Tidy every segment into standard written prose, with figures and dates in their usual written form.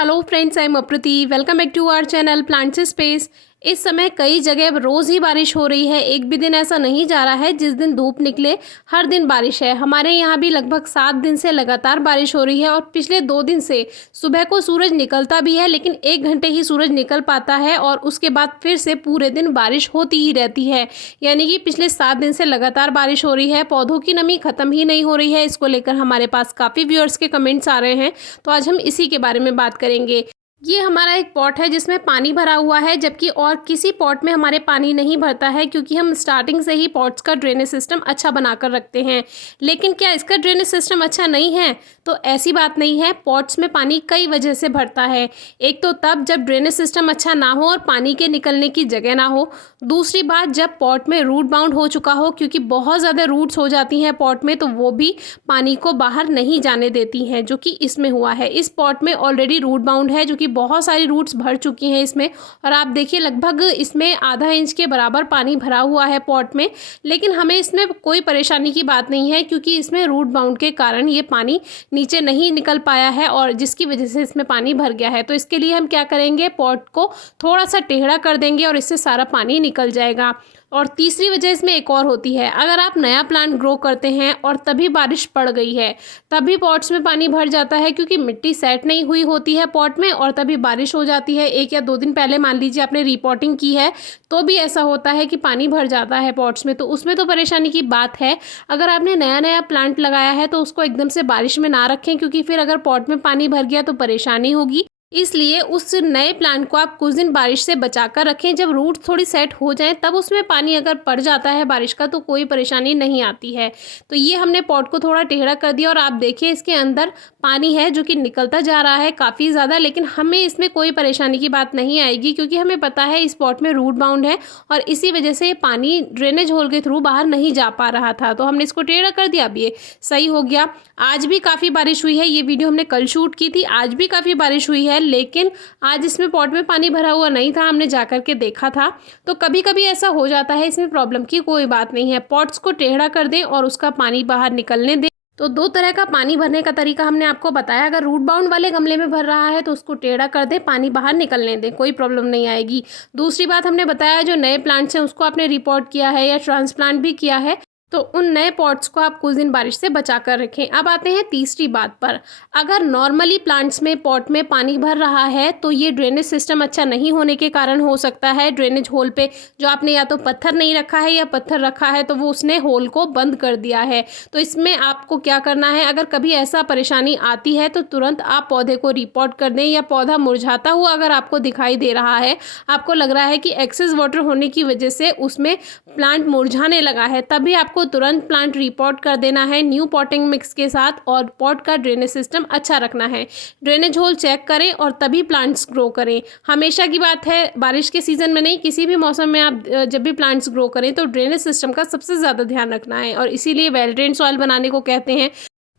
Hello friends, I am Aprati. Welcome back to our channel plants space. इस समय कई जगह रोज़ ही बारिश हो रही है। एक भी दिन ऐसा नहीं जा रहा है जिस दिन धूप निकले, हर दिन बारिश है। हमारे यहाँ भी लगभग 7 दिन से लगातार बारिश हो रही है और पिछले 2 दिन से सुबह को सूरज निकलता भी है, लेकिन 1 घंटे ही सूरज निकल पाता है और उसके बाद फिर से पूरे दिन बारिश होती ही रहती है। यानी कि पिछले 7 दिन से लगातार बारिश हो रही है। पौधों की नमी ख़त्म ही नहीं हो रही है। इसको लेकर हमारे पास काफ़ी व्यूअर्स के कमेंट्स आ रहे हैं, तो आज हम इसी के बारे में बात करेंगे। ये हमारा एक पॉट है जिसमें पानी भरा हुआ है, जबकि और किसी पॉट में हमारे पानी नहीं भरता है, क्योंकि हम स्टार्टिंग से ही पॉट्स का ड्रेनेज सिस्टम अच्छा बनाकर रखते हैं। लेकिन क्या इसका ड्रेनेज सिस्टम अच्छा नहीं है? तो ऐसी बात नहीं है। पॉट्स में पानी कई वजह से भरता है। एक तो तब जब ड्रेनेज सिस्टम अच्छा ना हो और पानी के निकलने की जगह ना हो। दूसरी बात, जब पॉट में रूट बाउंड हो चुका हो, क्योंकि बहुत ज़्यादा रूट्स हो जाती हैं पॉट में, तो वो भी पानी को बाहर नहीं जाने देती हैं, जो कि इसमें हुआ है। इस पॉट में ऑलरेडी रूट बाउंड है, जो कि बहुत सारी रूट्स भर चुकी हैं इसमें। और आप देखिए, लगभग इसमें आधा इंच के बराबर पानी भरा हुआ है पॉट में। लेकिन हमें इसमें कोई परेशानी की बात नहीं है, क्योंकि इसमें रूट बाउंड के कारण ये पानी नीचे नहीं निकल पाया है और जिसकी वजह से इसमें पानी भर गया है। तो इसके लिए हम क्या करेंगे, पॉट को थोड़ा सा टेढ़ा कर देंगे और इससे सारा पानी निकल जाएगा। और तीसरी वजह इसमें एक और होती है। अगर आप नया प्लांट ग्रो करते हैं और तभी बारिश पड़ गई है, तभी पॉट्स में पानी भर जाता है, क्योंकि मिट्टी सेट नहीं हुई होती है पॉट में और तभी बारिश हो जाती है। 1 या 2 दिन पहले मान लीजिए आपने रिपोर्टिंग की है, तो भी ऐसा होता है कि पानी भर जाता है पॉट्स में। तो उसमें तो परेशानी की बात है। अगर आपने नया नया प्लांट लगाया है तो उसको एकदम से बारिश में ना रखें, क्योंकि फिर अगर पॉट में पानी भर गया तो परेशानी होगी। इसलिए उस नए प्लांट को आप कुछ दिन बारिश से बचाकर रखें। जब रूट थोड़ी सेट हो जाएं, तब उसमें पानी अगर पड़ जाता है बारिश का, तो कोई परेशानी नहीं आती है। तो ये हमने पॉट को थोड़ा टेढ़ा कर दिया और आप देखिए इसके अंदर पानी है जो कि निकलता जा रहा है काफ़ी ज़्यादा। लेकिन हमें इसमें कोई परेशानी की बात नहीं आएगी, क्योंकि हमें पता है इस पॉट में रूट बाउंड है और इसी वजह से ये पानी ड्रेनेज होल के थ्रू बाहर नहीं जा पा रहा था। तो हमने इसको टेढ़ा कर दिया, अब ये सही हो गया। आज भी काफ़ी बारिश हुई है। ये वीडियो हमने कल शूट की थी। आज भी काफ़ी बारिश हुई है, लेकिन आज इसमें पॉट में पानी भरा हुआ नहीं था। हमने जाकर के देखा था। तो कभी कभी ऐसा हो जाता है, इसमें प्रॉब्लम की कोई बात नहीं है। पॉट्स को टेढ़ा कर दें और उसका पानी बाहर निकलने दें। तो 2 तरह का पानी भरने का तरीका हमने आपको बताया। अगर रूट बाउंड वाले गमले में भर रहा है तो उसको टेढ़ा कर दें, पानी बाहर निकलने दें, कोई प्रॉब्लम नहीं आएगी। दूसरी बात हमने बताया, जो नए प्लांट्स हैं उसको आपने रिपोर्ट किया है या ट्रांसप्लांट भी किया है, तो उन नए पॉट्स को आप कुछ दिन बारिश से बचा कर रखें। अब आते हैं तीसरी बात पर। अगर नॉर्मली प्लांट्स में पॉट में पानी भर रहा है, तो ये ड्रेनेज सिस्टम अच्छा नहीं होने के कारण हो सकता है। ड्रेनेज होल पे जो आपने या तो पत्थर नहीं रखा है या पत्थर रखा है, तो वो उसने होल को बंद कर दिया है। तो इसमें आपको क्या करना है, अगर कभी ऐसा परेशानी आती है तो तुरंत आप पौधे को रिपोर्ट कर दें। या पौधा मुरझाता हुआ अगर आपको दिखाई दे रहा है, आपको लग रहा है कि एक्सेस वाटर होने की वजह से उसमें प्लांट मुरझाने लगा है, तभी आपको तुरंत प्लांट रिपोर्ट कर देना है न्यू पॉटिंग मिक्स के साथ और पॉट का ड्रेनेज सिस्टम अच्छा रखना है। ड्रेनेज होल चेक करें और तभी प्लांट्स ग्रो करें। हमेशा की बात है, बारिश के सीजन में नहीं, किसी भी मौसम में आप जब भी प्लांट्स ग्रो करें तो ड्रेनेज सिस्टम का सबसे ज़्यादा ध्यान रखना है। और इसीलिए वेल ड्रेन सॉइल बनाने को कहते हैं।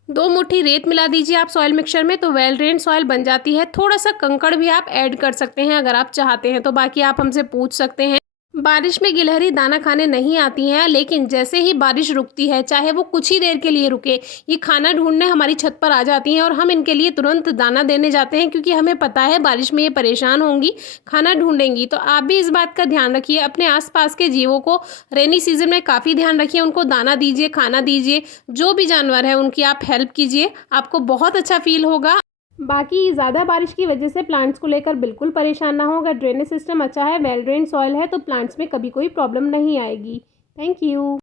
2 मुट्ठी रेत मिला दीजिए आप सॉइल मिक्सचर में, तो वेल ड्रेन सॉइल बन जाती है। थोड़ा सा कंकड़ भी आप ऐड कर सकते हैं अगर आप चाहते हैं तो। बाकी आप हमसे पूछ सकते हैं। बारिश में गिलहरी दाना खाने नहीं आती हैं, लेकिन जैसे ही बारिश रुकती है, चाहे वो कुछ ही देर के लिए रुके, ये खाना ढूंढने हमारी छत पर आ जाती हैं और हम इनके लिए तुरंत दाना देने जाते हैं, क्योंकि हमें पता है बारिश में ये परेशान होंगी, खाना ढूंढेंगी। तो आप भी इस बात का ध्यान रखिए। अपने आसपास के जीवों को रेनी सीजन में काफ़ी ध्यान रखिए। उनको दाना दीजिए, खाना दीजिए। जो भी जानवर है उनकी आप हेल्प कीजिए, आपको बहुत अच्छा फील होगा। बाकी ज़्यादा बारिश की वजह से प्लांट्स को लेकर बिल्कुल परेशान ना हो। अगर ड्रेनेज सिस्टम अच्छा है, वेल ड्रेन सॉइल है, तो प्लांट्स में कभी कोई प्रॉब्लम नहीं आएगी। Thank you.